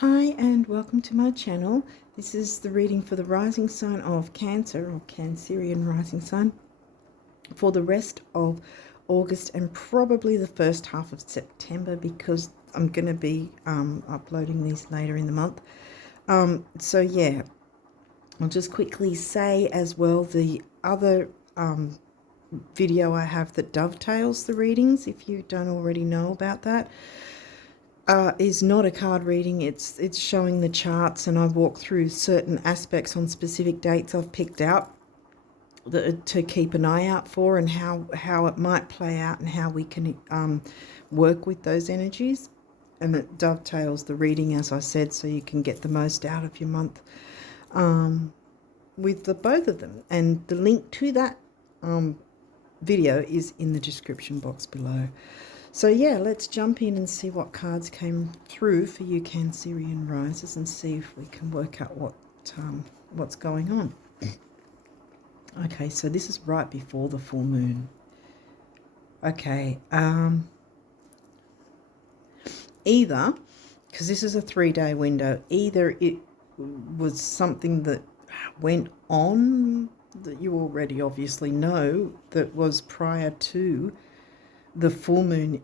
Hi and welcome to my channel. This is the reading for the rising sign of Cancer or Cancerian rising sign for the rest of August and probably the first half of September, because I'm going to be uploading these later in the month. So yeah, I'll just quickly say as well the other video I have that dovetails the readings, if you don't already know about that. Is not a card reading. It's showing the charts, and I walk through certain aspects on specific dates I've picked out to keep an eye out for, and how it might play out and how we can work with those energies. And it dovetails the reading, as I said, so you can get the most out of your month with the both of them. And the link to that video is in the description box below. So yeah, let's jump in and see what cards came through for you Cancerian risers, and see if we can work out what's going on. Okay, so this is right before the full moon. Okay, either, because this is a 3-day window, either it was something that went on that you already obviously know that was prior to the full moon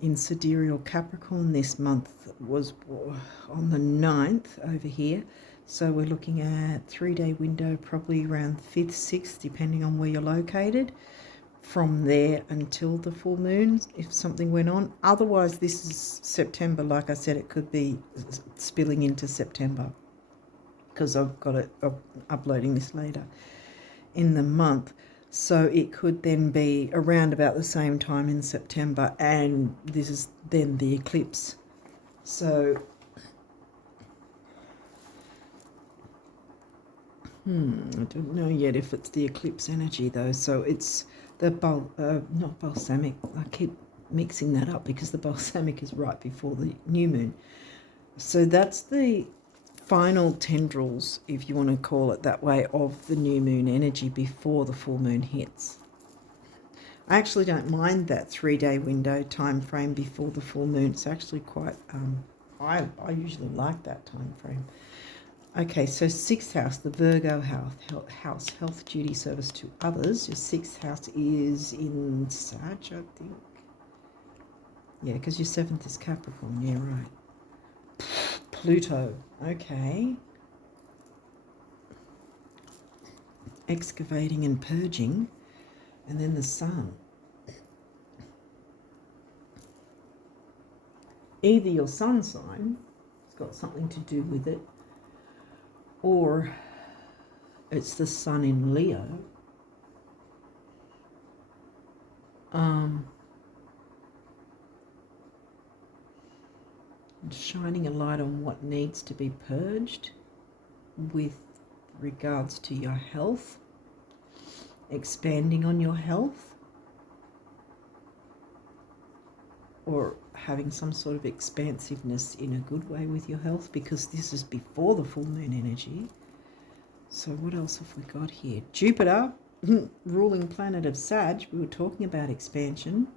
in Sidereal Capricorn this month. Was on the 9th over here. So we're looking at 3-day window, probably around 5th, 6th, depending on where you're located. From there until the full moon, if something went on. Otherwise, this is September. Like I said, it could be spilling into September, because I've got it uploading this later in the month. So it could then be around about the same time in September, and this is then the eclipse. So I don't know yet if it's the eclipse energy though. So it's the not balsamic. I keep mixing that up because the balsamic is right before the new moon. So that's the final tendrils, if you want to call it that way, of the new moon energy before the full moon hits. I actually don't mind that 3-day window time frame before the full moon. It's actually quite I usually like that time frame. Okay, so 6th house, the Virgo house, health, duty, service to others. Your 6th house is in Sag, I think. Yeah, because your 7th is Capricorn. Yeah, right. Pluto. Okay. Excavating and purging. And then the sun. Either your sun sign has got something to do with it, or it's the sun in Leo. Shining a light on what needs to be purged with regards to your health, expanding on your health, or having some sort of expansiveness in a good way with your health, because this is before the full moon energy. So what else have we got here? Jupiter, ruling planet of Sag. We were talking about expansion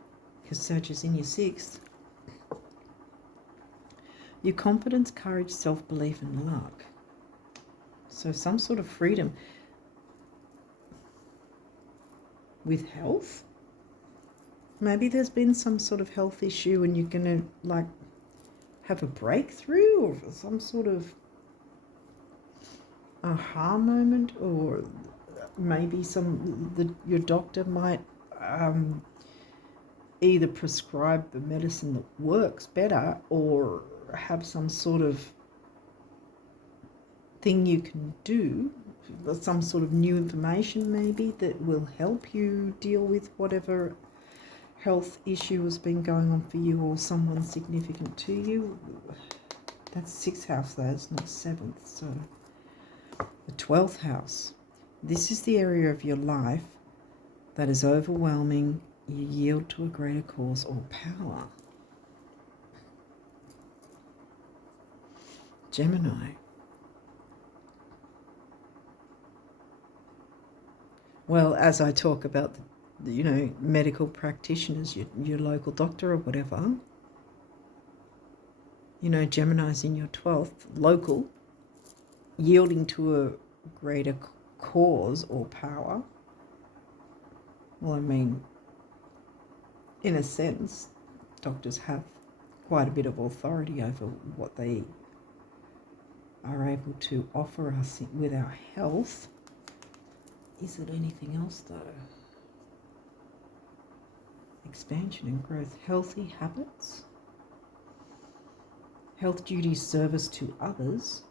because Sag is in your 6th. Your confidence, courage, self-belief and luck. So some sort of freedom with health. Maybe there's been some sort of health issue and you're going to like have a breakthrough, or some sort of aha moment, or maybe your doctor might either prescribe the medicine that works better, or have some sort of thing you can do, some sort of new information maybe that will help you deal with whatever health issue has been going on for you or someone significant to you. That's 6th house though, it's not 7th. So the 12th house, this is the area of your life that is overwhelming. You yield to a greater cause or power. Gemini. Well, as I talk about the, medical practitioners, your local doctor or whatever, You know, Gemini's in your 12th, local, yielding to a greater cause or power. Well, I mean, in a sense, doctors have quite a bit of authority over what they are able to offer us with our health. Is it anything else though? Expansion and growth, healthy habits, health duties, service to others,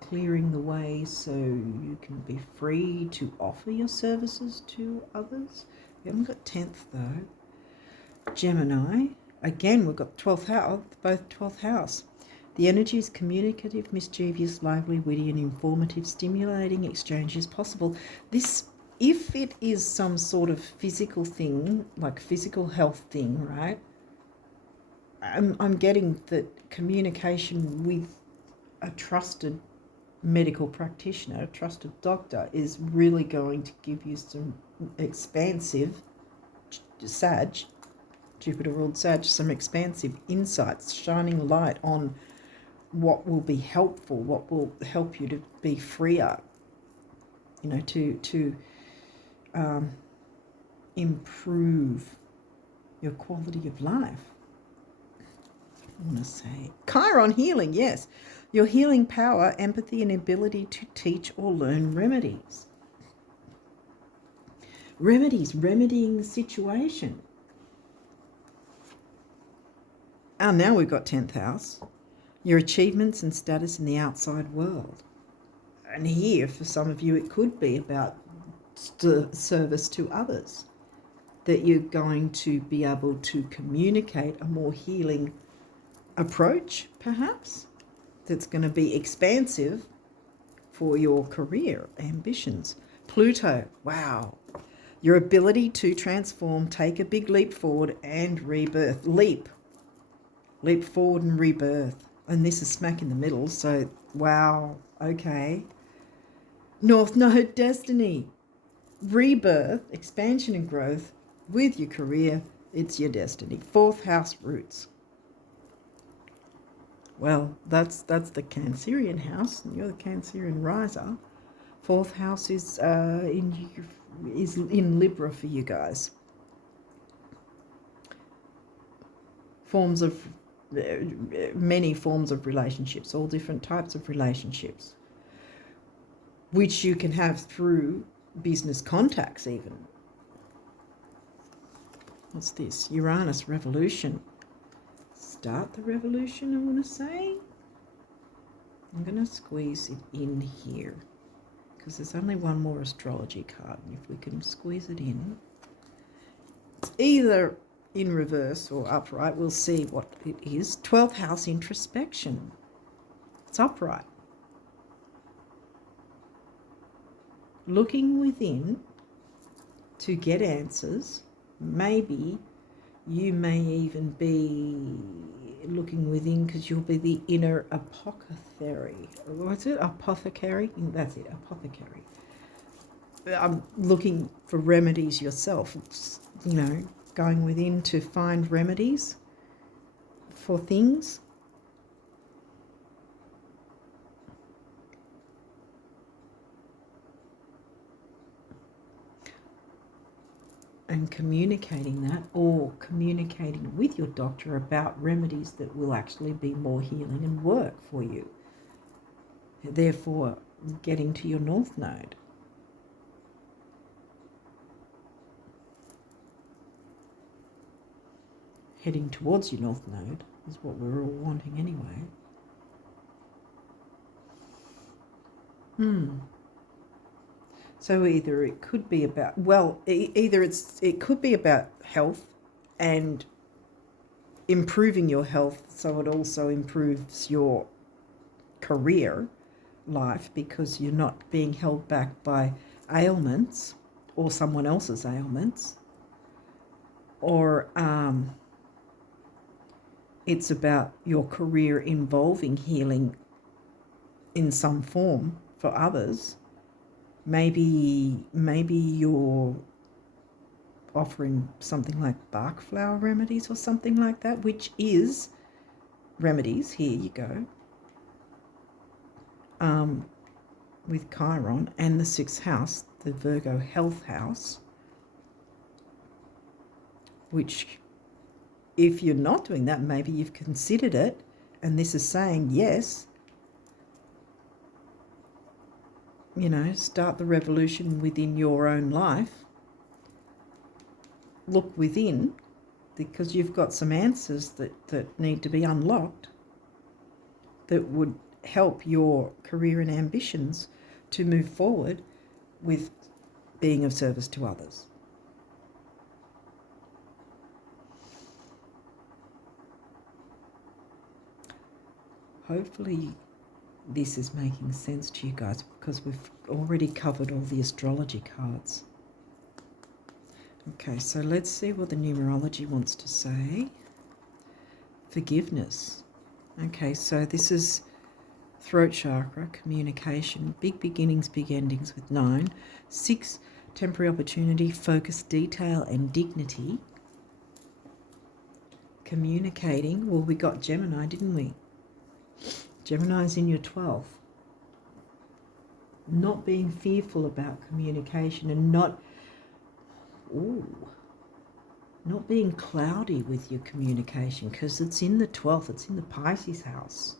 clearing the way so you can be free to offer your services to others. We haven't got 10th though. Gemini, again we've got 12th house, both 12th house. The energy is communicative, mischievous, lively, witty and informative, stimulating exchange is possible. This, if it is some sort of physical thing, like physical health thing, right? I'm getting that communication with a trusted medical practitioner, a trusted doctor, is really going to give you some expansive Jupiter ruled Sag, some expansive insights, shining light on what will be helpful, what will help you to be freer, you know, to improve your quality of life. I want to say Chiron healing, yes. Your healing power, empathy and ability to teach or learn remedies. Remedying the situation. And now we've got 10th house. Your achievements and status in the outside world. And here, for some of you, it could be about service to others. That you're going to be able to communicate a more healing approach, perhaps, that's going to be expansive for your career ambitions. Pluto, wow. Your ability to transform, take a big leap forward and rebirth. Leap forward and rebirth. And this is smack in the middle, so wow, okay. North Node destiny. Rebirth, expansion and growth with your career, it's your destiny. 4th house roots. Well, that's the Cancerian house, and you're the Cancerian riser. 4th house is in Libra for you guys. Many forms of relationships, all different types of relationships, which you can have through business contacts even. What's this? Uranus revolution. Start the revolution, I want to say. I'm going to squeeze it in here because there's only one more astrology card, and if we can squeeze it in, it's either in reverse or upright. We'll see what it is. 12th house introspection. It's upright. Looking within to get answers. Maybe you may even be looking within because you'll be the inner apothecary. What's it? Apothecary? That's it, apothecary. I'm looking for remedies yourself. It's, you know, going within to find remedies for things. And communicating that, or communicating with your doctor about remedies that will actually be more healing and work for you. Therefore, getting to your North Node. Heading towards your North Node is what we're all wanting anyway. So either it could be about, it could be about health and improving your health so it also improves your career life because you're not being held back by ailments or someone else's ailments. Or it's about your career involving healing in some form for others. Maybe you're offering something like Bach flower remedies or something like that, which is remedies. Here you go. With Chiron and the 6th house, the Virgo health house, which if you're not doing that, maybe you've considered it, and this is saying, yes, you know, start the revolution within your own life. Look within, because you've got some answers that need to be unlocked that would help your career and ambitions to move forward with being of service to others. Hopefully this is making sense to you guys, because we've already covered all the astrology cards. Okay, so let's see what the numerology wants to say. Forgiveness. Okay, so this is throat chakra, communication, big beginnings, big endings with 9. 6, temporary opportunity, focus, detail, and dignity. Communicating. Well, we got Gemini, didn't we? Gemini's in your 12th. Not being fearful about communication and not being cloudy with your communication, because it's in the 12th, it's in the Pisces house.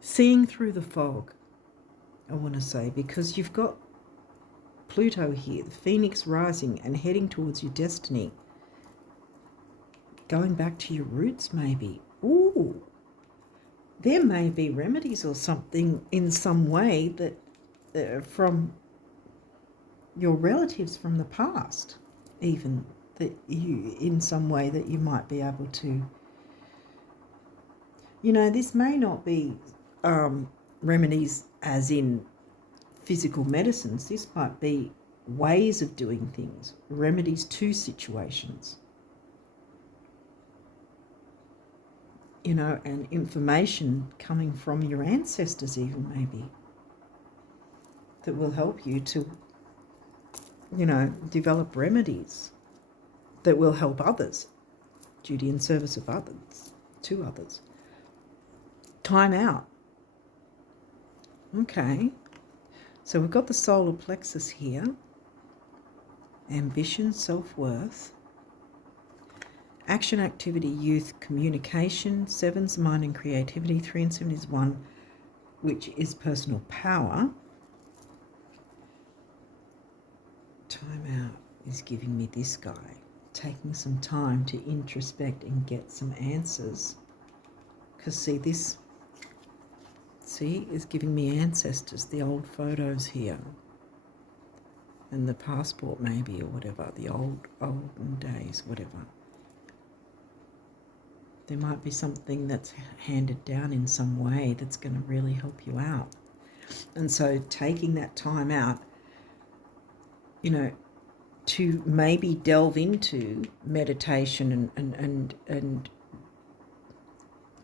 Seeing through the fog, I want to say, because you've got Pluto here, the Phoenix rising and heading towards your destiny. Going back to your roots, maybe. Ooh, there may be remedies or something in some way that from your relatives from the past, even, that you, in some way, that you might be able to, you know, this may not be remedies as in physical medicines. This might be ways of doing things, remedies to situations, you know, and information coming from your ancestors even, maybe, that will help you to, you know, develop remedies that will help others, duty and service of others, to others. Time out. Okay, so we've got the solar plexus here, ambition, self-worth, action, activity, youth, communication. 7's mind and creativity. 3 and 7 is 1, which is personal power. Time out is giving me this guy, taking some time to introspect and get some answers. Because see, this, see, is giving me ancestors, the old photos here, and the passport maybe, or whatever, the olden days, whatever. There might be something that's handed down in some way that's going to really help you out. And so taking that time out, you know, to maybe delve into meditation and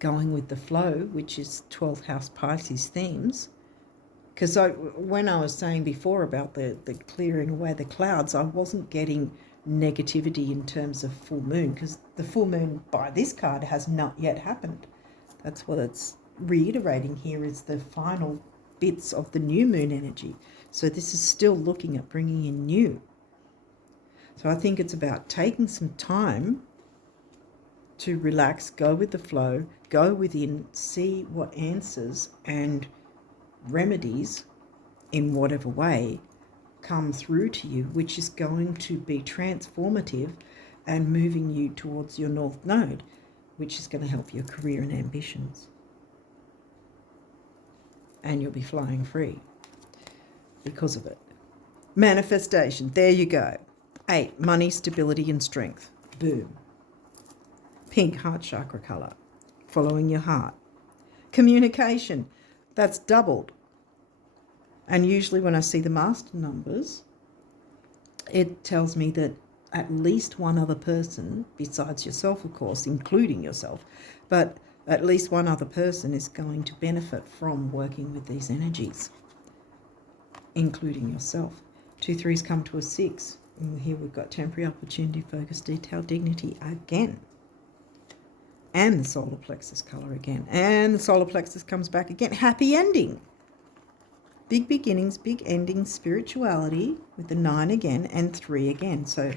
going with the flow, which is 12th house Pisces themes. Because when I was saying before about the clearing away the clouds, I wasn't getting negativity in terms of full moon, because the full moon by this card has not yet happened. That's what it's reiterating here, is the final bits of the new moon energy. So this is still looking at bringing in new. So I think it's about taking some time to relax, go with the flow, go within, see what answers and remedies in whatever way come through to you, which is going to be transformative and moving you towards your North Node, which is going to help your career and ambitions. And you'll be flying free because of it. Manifestation, there you go. 8, money, stability and strength. Boom. Pink, heart chakra colour, following your heart. Communication, that's doubled. And usually when I see the master numbers, it tells me that at least one other person, besides yourself, of course, including yourself, but at least one other person is going to benefit from working with these energies, including yourself. 2 3s come to a 6. And here we've got temporary, opportunity, focus, detail, dignity again. And the solar plexus colour again. And the solar plexus comes back again. Happy ending. Big beginnings, big endings, spirituality with the 9 again and 3 again. So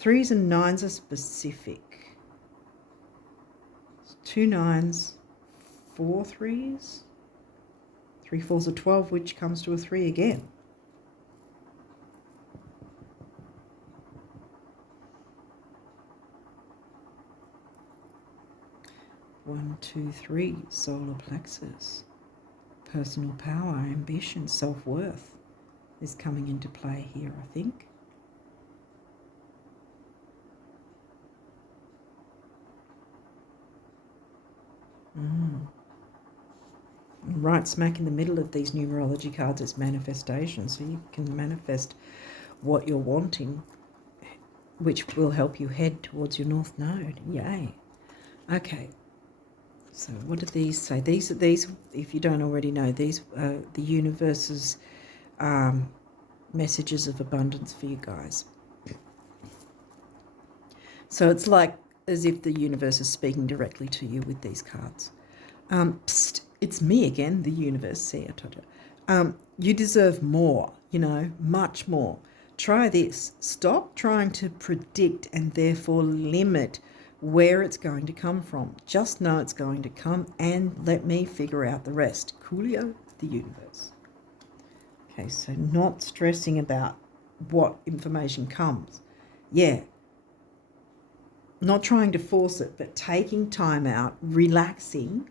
3s and 9s are specific. 2 9s, 4 3s, 3 4s are 12, which comes to a 3 again. One, 2, 3, solar plexus. Personal power, ambition, self-worth is coming into play here, I think. Right smack in the middle of these numerology cards is manifestation, so you can manifest what you're wanting, which will help you head towards your North Node. Yay. Okay. So what do these say? These, if you don't already know, these are the universe's messages of abundance for you guys. So it's like as if the universe is speaking directly to you with these cards. Psst, it's me again, the universe. See, I told you. You deserve more, much more. Try this. Stop trying to predict and therefore limit where it's going to come from. Just know it's going to come and let me figure out the rest. Coolio, the universe. Okay, so not stressing about what information comes. Yeah. Not trying to force it, but taking time out, relaxing,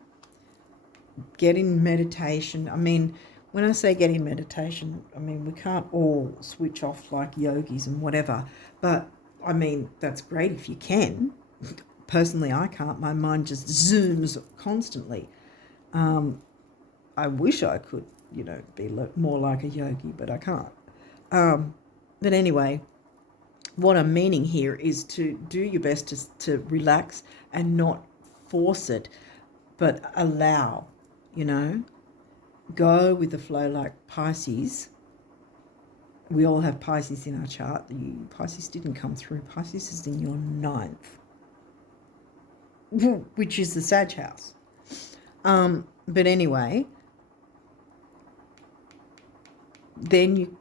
get in meditation. I mean, when I say get in meditation, I mean, we can't all switch off like yogis and whatever, but I mean, that's great if you can. Personally, I can't. My mind just zooms constantly. I wish I could, be more like a yogi, but I can't. But anyway, what I'm meaning here is to do your best to relax and not force it, but allow, go with the flow like Pisces. We all have Pisces in our chart. Pisces didn't come through. Pisces is in your 9th. Which is the Sag house. But anyway, then you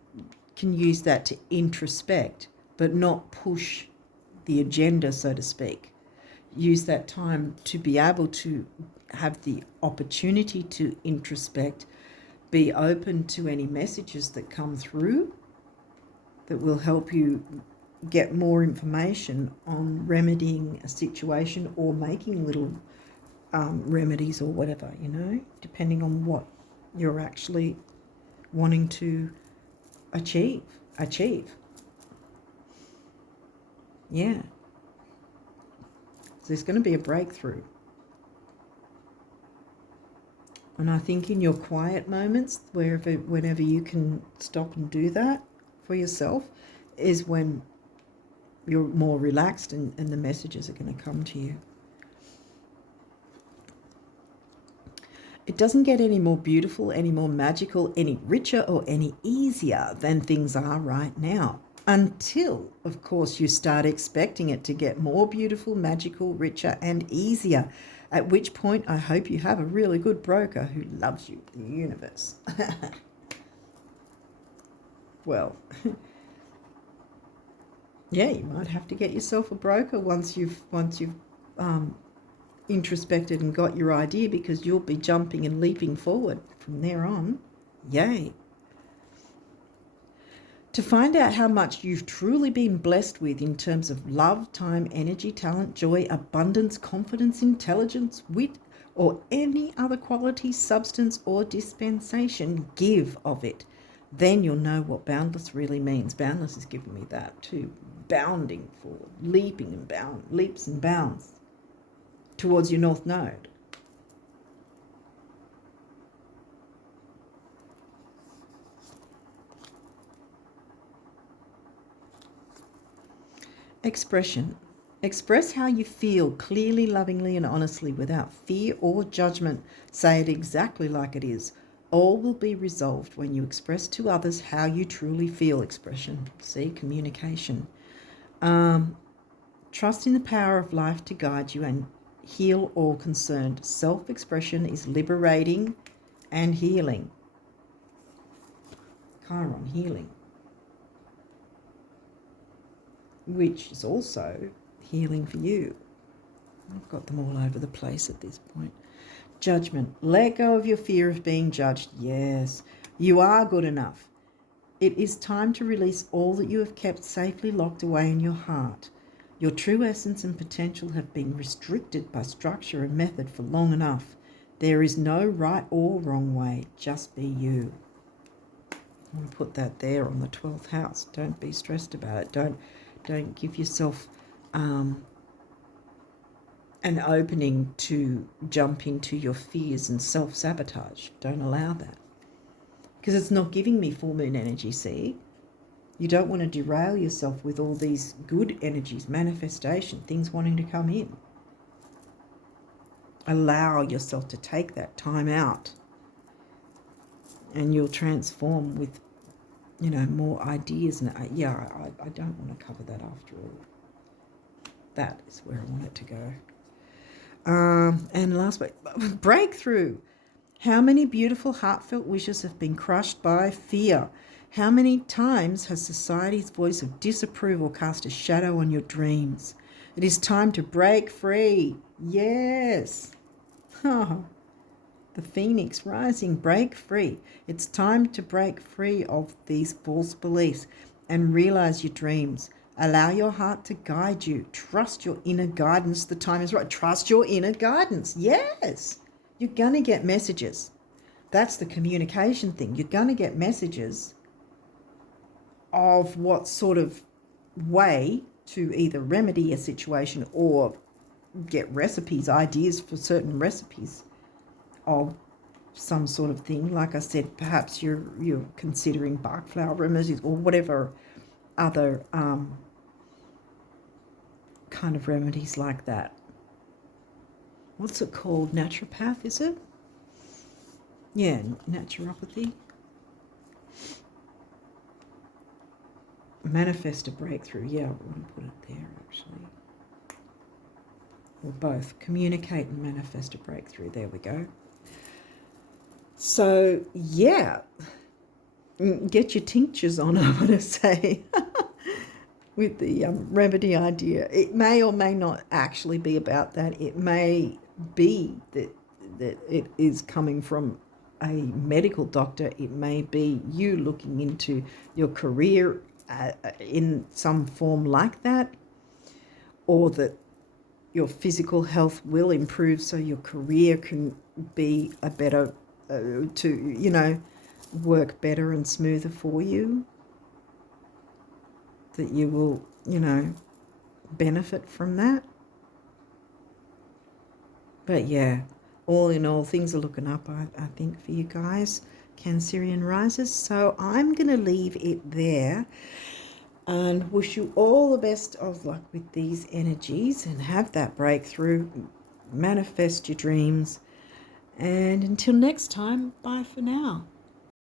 can use that to introspect, but not push the agenda, so to speak. Use that time to be able to have the opportunity to introspect, be open to any messages that come through that will help you get more information on remedying a situation or making little remedies or whatever, depending on what you're actually wanting to achieve. Yeah. So there's going to be a breakthrough. And I think in your quiet moments, whenever you can stop and do that for yourself, is when you're more relaxed and the messages are going to come to you. It doesn't get any more beautiful, any more magical, any richer or any easier than things are right now. Until, of course, you start expecting it to get more beautiful, magical, richer and easier. At which point, I hope you have a really good broker who loves you, the universe. Well, yeah, you might have to get yourself a broker once you've introspected and got your idea, because you'll be jumping and leaping forward from there on. Yay. To find out how much you've truly been blessed with in terms of love, time, energy, talent, joy, abundance, confidence, intelligence, wit, or any other quality, substance, or dispensation, give of it. Then you'll know what boundless really means. Boundless is giving me that too. Bounding forward, leaping and leaps and bounds towards your North Node. Expression. Express how you feel clearly, lovingly, and honestly without fear or judgment. Say it exactly like it is. All will be resolved when you express to others how you truly feel. Expression. See, communication. Trust in the power of life to guide you and heal all concerned. Self-expression is liberating and healing. Chiron, healing. Which is also healing for you. I've got them all over the place at this point. Judgment. Let go of your fear of being judged. Yes, you are good enough. It is time to release all that you have kept safely locked away in your heart. Your true essence and potential have been restricted by structure and method for long enough. There is no right or wrong way. Just be you. I'm going to put that there on the 12th house. Don't be stressed about it. Don't give yourself an opening to jump into your fears and self-sabotage. Don't allow that. Because it's not giving me full moon energy, see? You don't want to derail yourself with all these good energies, manifestation, things wanting to come in. Allow yourself to take that time out. And you'll transform with, more ideas. And I don't want to cover that after all. That is where I want it to go. And last week, breakthrough. How many beautiful heartfelt wishes have been crushed by fear? How many times has society's voice of disapproval cast a shadow on your dreams? It is time to break free. Yes. Oh, the phoenix rising, break free. It's time to break free of these false beliefs and realize your dreams. Allow your heart to guide you. Trust your inner guidance. The time is right. Trust your inner guidance. Yes. You're going to get messages. That's the communication thing. You're going to get messages of what sort of way to either remedy a situation or get recipes, ideas for certain recipes of some sort of thing. Like I said, perhaps you're considering bark flower remedies or whatever other kind of remedies like that. What's it called? Naturopath, is it? Yeah, naturopathy. Manifest a breakthrough. Yeah, I want to put it there actually. Or both. Communicate and manifest a breakthrough. There we go. So, yeah. Get your tinctures on, I want to say. With the remedy idea. It may or may not actually be about that. It may be that it is coming from a medical doctor. It may be you looking into your career in some form like that, or that your physical health will improve so your career can be a better, work better and smoother for you. That you will, benefit from that. But yeah, all in all, things are looking up, I think, for you guys, Cancerian risers. So I'm going to leave it there and wish you all the best of luck with these energies and have that breakthrough, manifest your dreams. And until next time, bye for now.